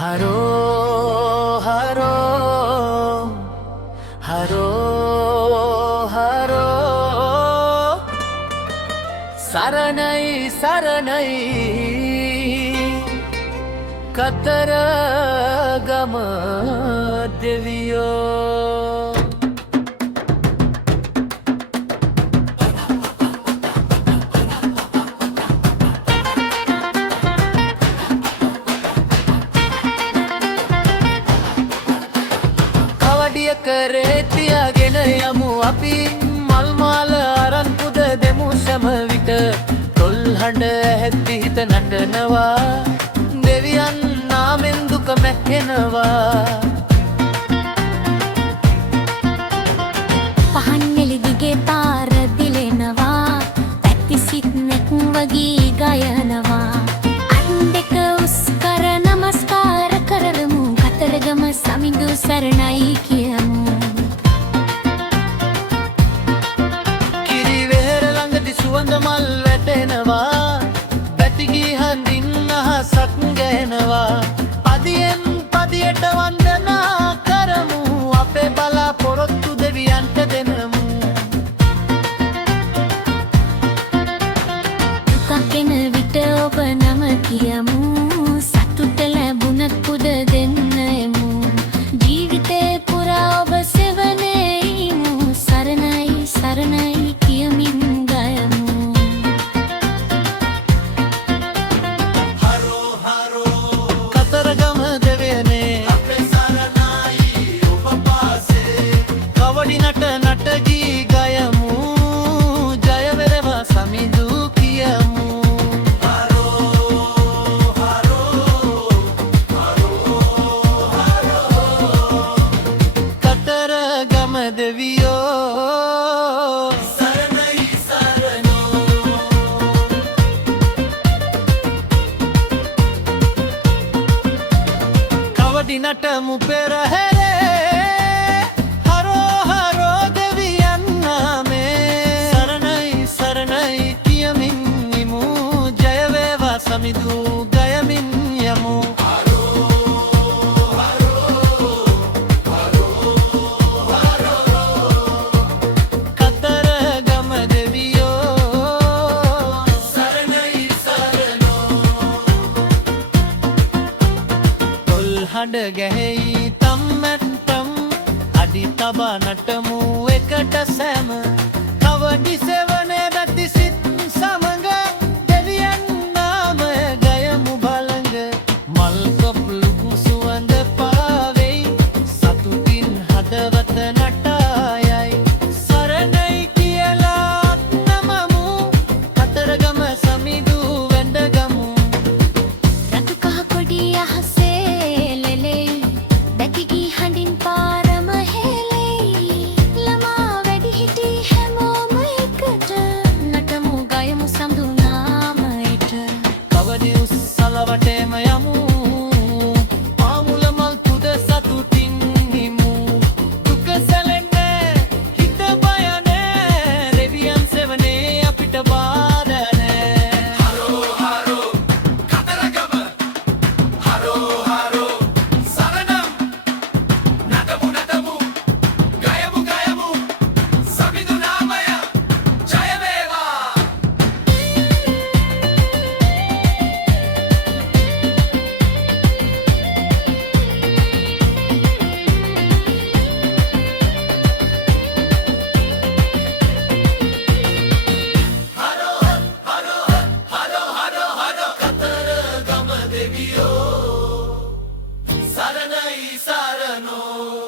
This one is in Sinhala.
හරෝ හරෝ හරෝ හරෝ සරණයි සරණයි කතරගම දෙවියෝ කරේ තියාගෙන යමු අපි මල් මාල අරන් පුද දෙමු සම විට තොල් හඬ ඇහෙද්දි හිත නටනවා දෙවියන් නාමෙන් දුක මැකෙනවා පහන් එළි දිගේ පාර දිලෙනවා පැතිසිත් නැක් වගේ ගයනවා අත් දෙක උස් කර නමස්කාර කරලමු කතරගම සමිඳු සරණයි කියමු සුවඳ මල් වැටෙනවා පැතිගී හඳින් අහසක් ගැහෙනවා පදියෙන් පදියට වන්දනා කරමු අපේ බලාපොරොත්තු දෙවියන්ට දෙනමු දුකක් එන විට ඔබ නම කියමු සතුට ලැබුණත් පුද දෙන්නයමු ජීවිතේ පුරා ඔබ සෙවනේ ඉමු සරණයි සරණයි කියමින් කතරගම දෙවියනේ අපේ සරණයි ඔබ පාසේ කවඩි නට නට ගී ගයමු ජය වේවා සමිඳු කියමු හරෝ හරෝ හරෝ හරෝ කතරගම දෙවියෝ සරණයි සරණෝ නටමු පෙරහැරේ හරෝ හරෝ දෙවියන් නාමේ සරණයි සරණයි කියමින් ඉමු ජය වේවා සමිඳු ගයමින් යමු හරෝ හරෝ හරෝ හරෝ කතරගම දෙවියෝ සරණයි සරණෝ හඬ ගැහෙයි තම්මැට්ටම් අඩි තබා නටමු එකට සෑම කවඩි සෙවනේ බැති සිත් සමඟ දෙවියන් නාමය ගයමු බලඟ මල් කොප්ලු සුවඳ පාවෙයි සතුටින් හදවත නටායයි සරණයි කියලා නමමු කතරගම සමිඳු වැඳගමු රතු කහ කොඩි අහසේ දැකිගී හඬින් පාරම හෙලෙයි ළමා වැඩි හිටි හැමෝම එකට නටමු ගයමු සම්දු නාමයට කවදි උස්සල වටේම යමු ආමුල මල් පුද සතුටින් හිමු දුක සැලෙන්නේ හිත බය නෑ දෙවියන් සෙවනේ අපිට බාධා නෑ හරෝ හරෝ කතරගම හරෝ හරෝ සරණයි සරණෝ